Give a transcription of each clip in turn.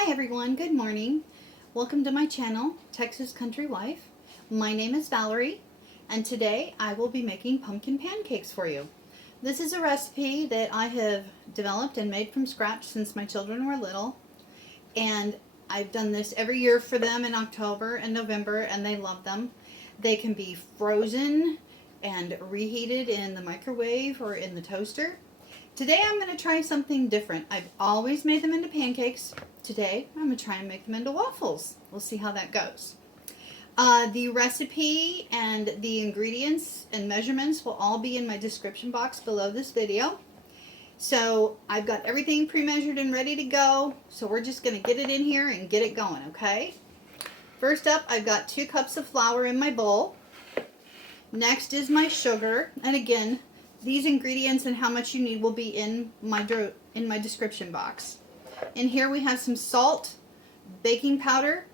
Hi everyone, good morning. Welcome to my channel, Texas Country Wife. My name is Valerie, and today I will be making pumpkin pancakes for you. This is a recipe that I have developed and made from scratch since my children were little, and I've done this every year for them in October and November, and they love them. They can be frozen and reheated in the microwave or in the toaster. Today I'm going to try something different. I've always made them into pancakes. Today I'm going to try and make them into waffles. We'll see how that goes. The recipe and the ingredients and measurements will all be in my description box below this video. So I've got everything pre-measured and ready to go. So we're just going to get it in here and get it going, okay? First up, I've got 2 cups of flour in my bowl. Next is my sugar, and again, these ingredients and how much you need will be in my description box. In here we have some salt, baking powder,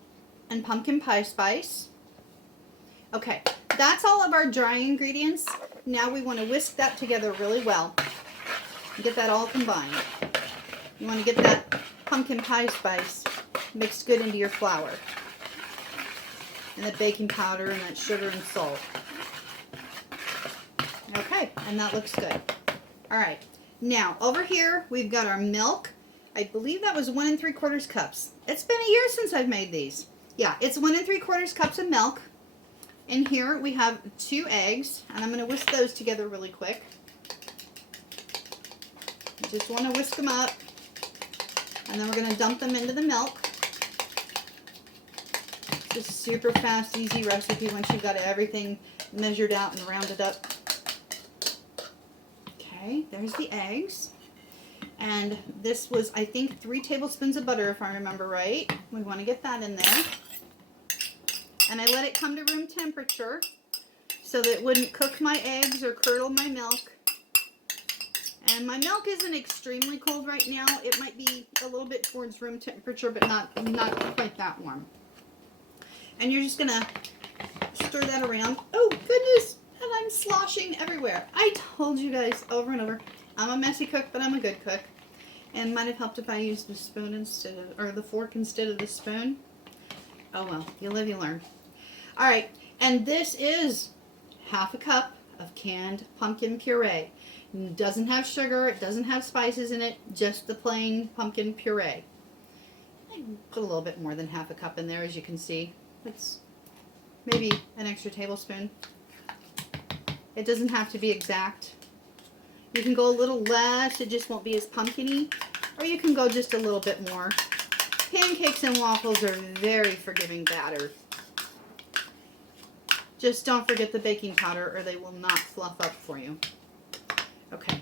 and pumpkin pie spice. Okay, that's all of our dry ingredients. Now we want to whisk that together really well. Get that all combined. You want to get that pumpkin pie spice mixed good into your flour. And the baking powder and that sugar and salt. Okay, and that looks good. All right, now over here we've got our milk. I believe that was 1 3/4 cups. It's been a year since I've made these. Yeah, it's 1 3/4 cups of milk. In here we have 2 eggs, and I'm going to whisk those together really quick. I just want to whisk them up, and then we're going to dump them into the milk. It's a super fast, easy recipe once you've got everything measured out and rounded up. Okay, there's the eggs. And this was, I think, 3 tablespoons of butter, if I remember right. We want to get that in there. And I let it come to room temperature so that it wouldn't cook my eggs or curdle my milk. And my milk isn't extremely cold right now. It might be a little bit towards room temperature, but not quite that warm. And you're just going to stir that around. Oh, goodness! And I'm sloshing everywhere. I told you guys over and over, I'm a messy cook, but I'm a good cook. And might have helped if I used the spoon instead of, or the fork instead of the spoon. Oh well, you live, you learn. All right, and this is 1/2 cup of canned pumpkin puree. It doesn't have sugar, it doesn't have spices in it, just the plain pumpkin puree. I put a little bit more than 1/2 cup in there, as you can see. It's maybe an extra tablespoon. It doesn't have to be exact. You can go a little less, it just won't be as pumpkin-y, or you can go just a little bit more. Pancakes and waffles are very forgiving batter. Just don't forget the baking powder or they will not fluff up for you. Okay,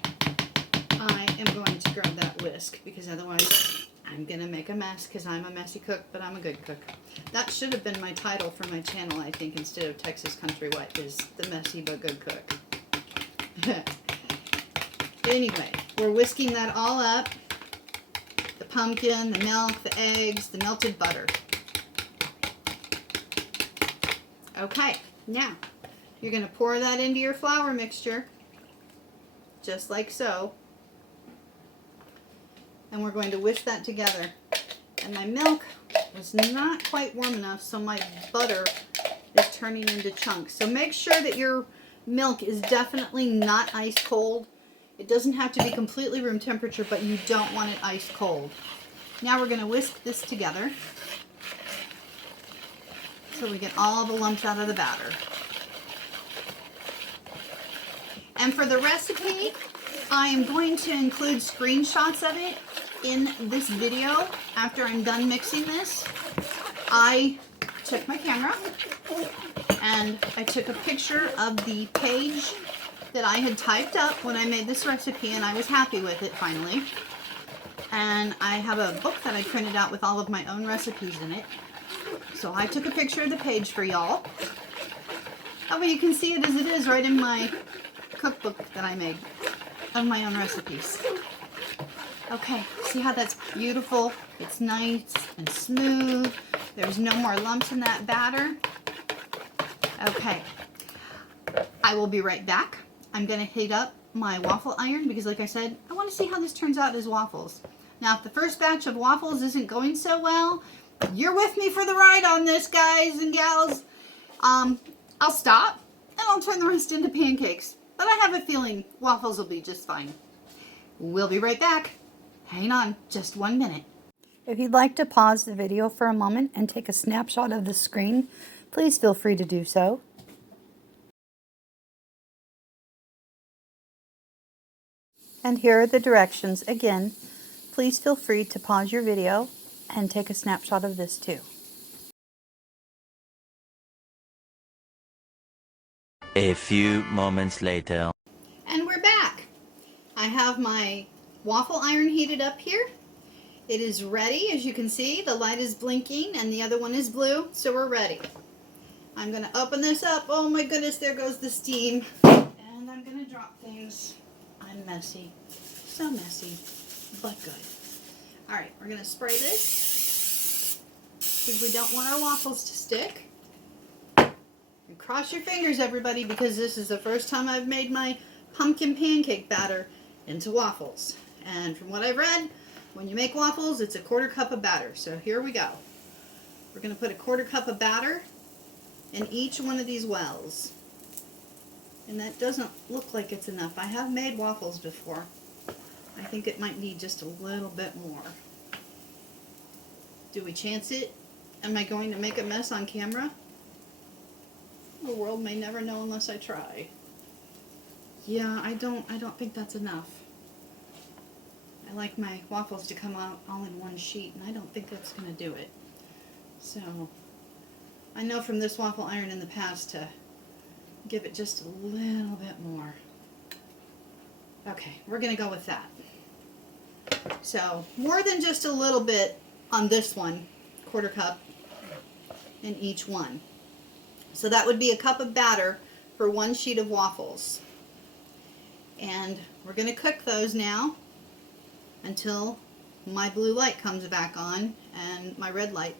I am going to grab that whisk because otherwise I'm going to make a mess because I'm a messy cook, but I'm a good cook. That should have been my title for my channel, I think, instead of Texas Country Wife, is the messy but good cook. Anyway, we're whisking that all up. The pumpkin, the milk, the eggs, the melted butter. Okay, now you're going to pour that into your flour mixture, just like so. And we're going to whisk that together. And my milk was not quite warm enough, so my butter is turning into chunks. So make sure that your milk is definitely not ice cold. It doesn't have to be completely room temperature, but you don't want it ice cold. Now we're going to whisk this together so we get all the lumps out of the batter. And for the recipe, I am going to include screenshots of it in this video after I'm done mixing this. I took my camera and I took a picture of the page that I had typed up when I made this recipe, and I was happy with it finally. And I have a book that I printed out with all of my own recipes in it. So I took a picture of the page for y'all. That way you can see it as it is right in my cookbook that I made of my own recipes. Okay, see how that's beautiful? It's nice and smooth. There's no more lumps in that batter. Okay, I will be right back. I'm going to heat up my waffle iron because, like I said, I want to see how this turns out as waffles. Now, if the first batch of waffles isn't going so well, you're with me for the ride on this, guys and gals. I'll stop and I'll turn the rest into pancakes. But I have a feeling waffles will be just fine. We'll be right back. Hang on just 1 minute. If you'd like to pause the video for a moment and take a snapshot of the screen, please feel free to do so. And here are the directions. Again, please feel free to pause your video and take a snapshot of this too. A few moments later. And we're back. I have my waffle iron heated up here. It is ready, as you can see. The light is blinking and the other one is blue, so we're ready. I'm going to open this up. Oh my goodness, there goes the steam. And I'm going to drop things. I'm messy. So messy, but good. All right, we're going to spray this because we don't want our waffles to stick. And cross your fingers, everybody, because this is the first time I've made my pumpkin pancake batter into waffles. And from what I've read, when you make waffles, it's a 1/4 cup of batter. So here we go. We're going to put a 1/4 cup of batter in each one of these wells. And that doesn't look like it's enough. I have made waffles before. I think it might need just a little bit more. Do we chance it? Am I going to make a mess on camera? The world may never know unless I try. Yeah, I don't think that's enough. I like my waffles to come out all in one sheet, and I don't think that's going to do it. So, I know from this waffle iron in the past to give it just a little bit more. Okay, we're going to go with that. So, more than just a little bit on this one, 1/4 cup in each one. So that would be a cup of batter for 1 sheet of waffles. And we're going to cook those now until my blue light comes back on and my red light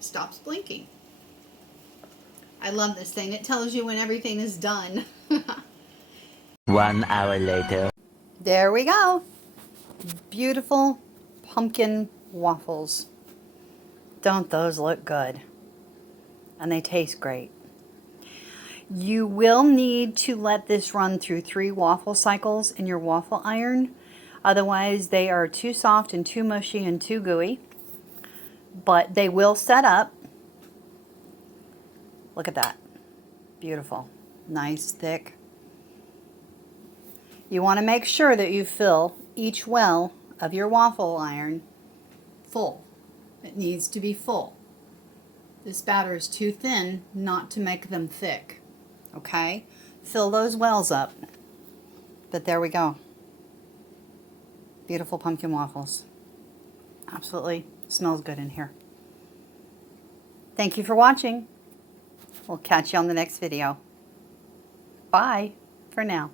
stops blinking. I love this thing. It tells you when everything is done. 1 hour later. There we go. Beautiful pumpkin waffles. Don't those look good? And they taste great. You will need to let this run through 3 waffle cycles in your waffle iron. Otherwise, they are too soft and too mushy and too gooey. But they will set up. Look at that. Beautiful. Nice, thick. You want to make sure that you fill each well of your waffle iron full. It needs to be full. This batter is too thin not to make them thick. Okay? Fill those wells up. But there we go. Beautiful pumpkin waffles. Absolutely smells good in here. Thank you for watching. We'll catch you on the next video. Bye for now.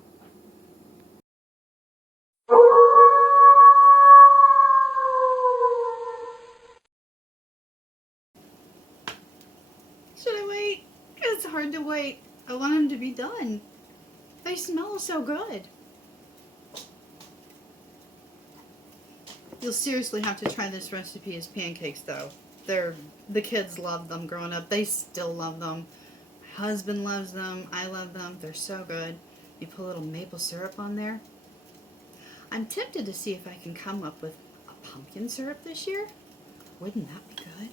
Should I wait? It's hard to wait. I want them to be done. They smell so good. You'll seriously have to try this recipe as pancakes, though. The kids loved them growing up. They still love them. My husband loves them. I love them. They're so good. You put a little maple syrup on there. I'm tempted to see if I can come up with a pumpkin syrup this year. Wouldn't that be good?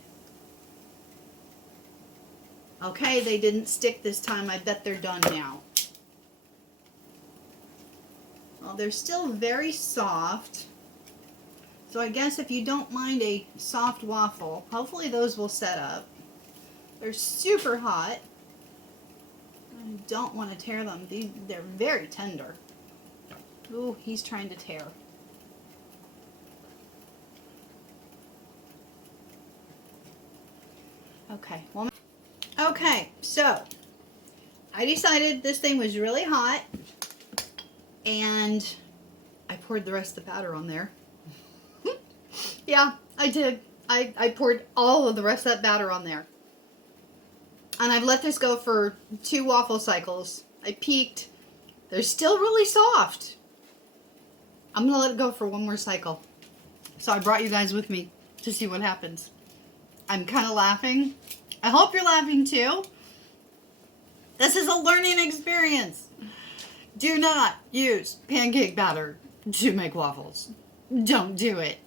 Okay, they didn't stick this time. I bet they're done now. Well, they're still very soft. So I guess if you don't mind a soft waffle, hopefully those will set up. They're super hot. I don't want to tear them. They're very tender. Ooh, he's trying to tear. Okay, well, okay, so I decided this thing was really hot, and I poured the rest of the batter on there. Yeah, I did. I poured all of the rest of that batter on there. And I've let this go for 2 waffle cycles. I peeked. They're still really soft. I'm going to let it go for 1 more cycle. So I brought you guys with me to see what happens. I'm kind of laughing. I hope you're laughing too. This is a learning experience. Do not use pancake batter to make waffles. Don't do it.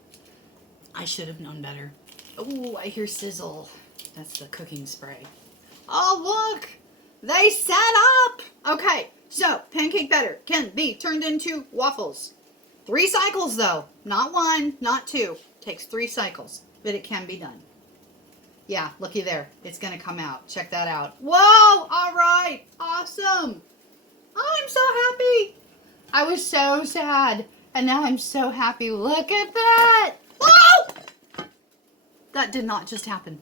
I should have known better. Oh, I hear sizzle. That's the cooking spray. Oh, look. They set up. Okay, so pancake batter can be turned into waffles. 3 cycles though. Not 1, not 2. Takes 3 cycles, but it can be done. Yeah, looky there. It's going to come out. Check that out. Whoa! All right. Awesome. I'm so happy. I was so sad, and now I'm so happy. Look at that. Whoa! That did not just happen.